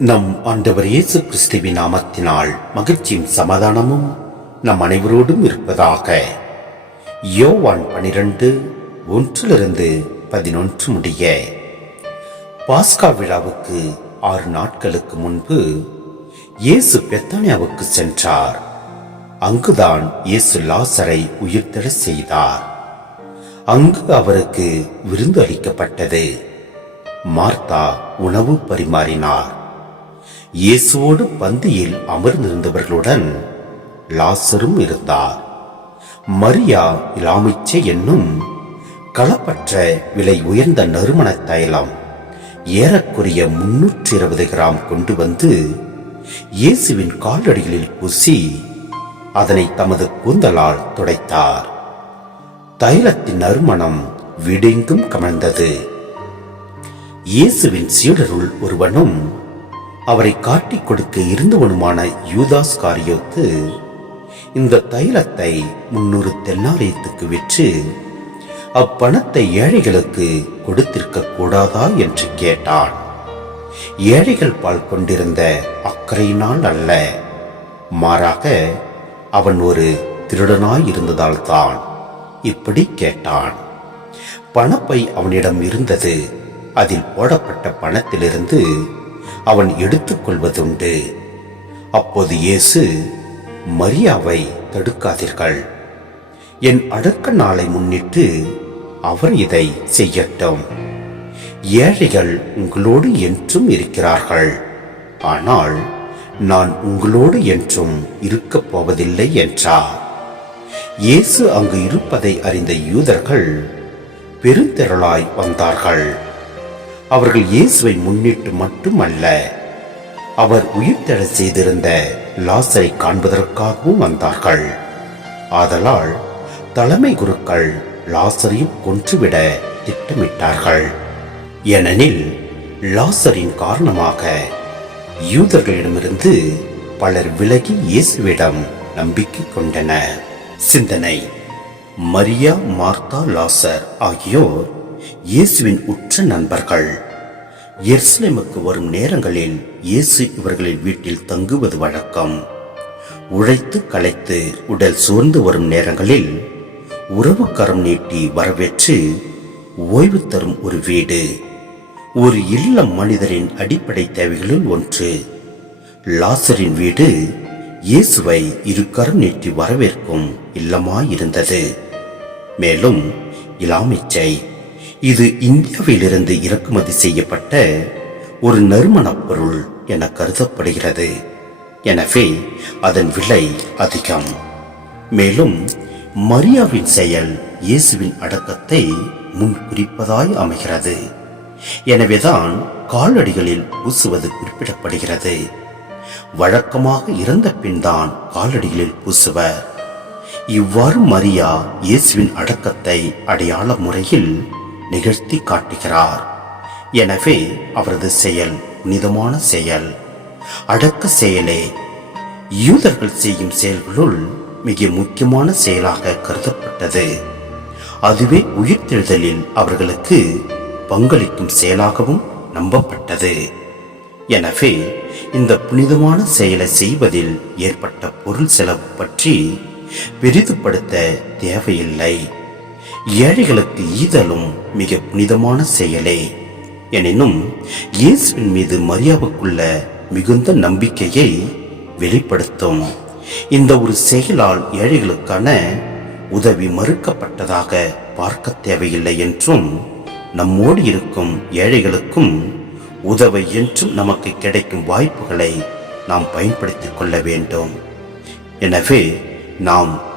நம் ஆண்டவர் இயேசு கிறிஸ்துவின் நாமத்தினால் மகிழ்ச்சியும் சமாதானமும் நம் அனைவரோடும் இருப்பதாக. யோவான் பனிரெண்டு ஒன்றிலிருந்து பதினொன்று முடிய. பாஸ்கா விழாவுக்கு ஆறு நாட்களுக்கு முன்பு இயேசு பெத்தானியாவுக்கு சென்றார். அங்குதான் இயேசு லாசரை உயிர்த்தெழ செய்தார். அங்கு அவருக்கு விருந்து அளிக்கப்பட்டது. மார்த்தா உணவு பரிமாறினார். இயேசுவோடு பந்தியில் அமர்ந்திருந்தவர்களுடன் லாசரும் இருந்தார். மரியா இலாமிச்சை என்னும் களப்பற்ற விலை உயர்ந்த நறுமண தைலம் ஏறக்குறைய முன்னூற்றி இருபது கிராம் கொண்டு வந்து இயேசுவின் காலடிகளில் பூசி அதனை தமது கூந்தலால் துடைத்தார். தைலத்தின் நறுமணம் வீடெங்கும் கமழ்ந்தது. இயேசுவின் சீடருள் ஒருவனும் அவரை காட்டிக் கொடுக்க இருந்தவனுமான யூதாஸ் காரியோத்து இந்த தைலத்தை முன்னூறு தென்னாரியத்துக்கு விற்று அப்பணத்தை ஏழைகளுக்கு கொடுத்திருக்க கூடாதா என்று கேட்டான். ஏழைகள் பால் கொண்டிருந்த அக்கறையினால் அல்ல. மாறாக அவன் ஒரு திருடனாய் இருந்ததால் தான் இப்படி கேட்டான். பணப்பை அவனிடம் இருந்தது. அதில் போடப்பட்ட பணத்திலிருந்து அவன் எடுத்துக்கொள்வதுண்டு. அப்போது இயேசு மரியாவை தடுக்காதீர்கள். என் அடக்க நாளை முன்னிட்டு அவர் இதை செய்யட்டும். ஏழைகள் உங்களோடு என்றும் இருக்கிறார்கள். ஆனால் நான் உங்களோடு என்றும் இருக்கப் போவதில்லை என்றார். இயேசு அங்கு இருப்பதை அறிந்த யூதர்கள் பெருந்திரளாய் வந்தார்கள். அவர்கள் இயேசுவை முன்னிட்டு மட்டுமல்ல அவர் உயிர்த்தெழ செய்திருந்த லாசரை காண்பதற்காகவும் வந்தார்கள். ஆதலால் தலைமை குருக்கள் லாசரையும் கொன்றுவிட திட்டமிட்டார்கள். ஏனெனில் லாசரின் காரணமாக யூதர்களிடமிருந்து பலர் விலகி இயேசுவிடம் நம்பிக்கை கொண்டனர். சிந்தனை. மரியா மார்த்தா லாசர் ஆகியோர் இயேசுவின் உற்ற நண்பர்கள். எருசலேமுக்கு வரும் நேரங்களில் இயேசு இவர்களின் வீட்டில் தங்குவது வழக்கம். உழைத்து களைத்து உடல் சோர்ந்து வரும் நேரங்களில் உறவுக்கரம் நீட்டி வரவேற்று ஓய்வு தரும் ஒரு வீடு. ஒரு இல்லம் மனிதரின் அடிப்படை தேவைகளில் ஒன்று. லாசரின் வீடு இயேசுவை இருகரம் நீட்டி வரவேற்கும் இல்லமாயிருந்தது. மேலும் இலாமிச்சை இது இந்தியாவிலிருந்து இறக்குமதி செய்யப்பட்ட ஒரு நறுமணப் பொருள் என கருதப்படுகிறது. எனவே அதன் விலை அதிகம். மேலும் மரியாவின் செயல் இயேசுவின் அடக்கத்தை முன் குறிப்பதாய் அமைகிறது. எனவேதான் காலடிகளில் பூசுவது குறிப்பிடப்படுகிறது. வழக்கமாக இறந்த பின்தான் காலடிகளில் பூசுவர். இவ்வாறு மரியா இயேசுவின் அடக்கத்தை அடையாள முறையில் நிகழ்த்தி காட்டுகிறார். எனவே அவரது செயல் புனிதமான செயல். அடக்க செயலே. யூதர்கள் செய்யும் செயல்களுள் மிக முக்கியமான செயலாக கருதப்பட்டது. அதுவே உயிர்த்தெழுதலில் அவர்களுக்கு பங்களிக்கும் செயலாகவும் நம்பப்பட்டது. எனவே இந்த புனிதமான செயலை செய்வதில் ஏற்பட்ட பொருள் செலவு பற்றி பெரிதுபடுத்த தேவையில்லை. ஏழைகளுக்கு ஈதலும் மிக புனிதமான செயலே. எனினும் இயேசுவின் மீது மரியாவுக்குள்ள மிகுந்த நம்பிக்கையை வெளிப்படுத்தும். இந்த ஒரு செயலால் ஏழைகளுக்கான உதவி மறுக்கப்பட்டதாக பார்க்க தேவையில்லை என்றும் நம்மோடு இருக்கும் ஏழைகளுக்கும் உதவ என்றும் நமக்கு கிடைக்கும் வாய்ப்புகளை நாம் பயன்படுத்திக் கொள்ள வேண்டும். எனவே நாம்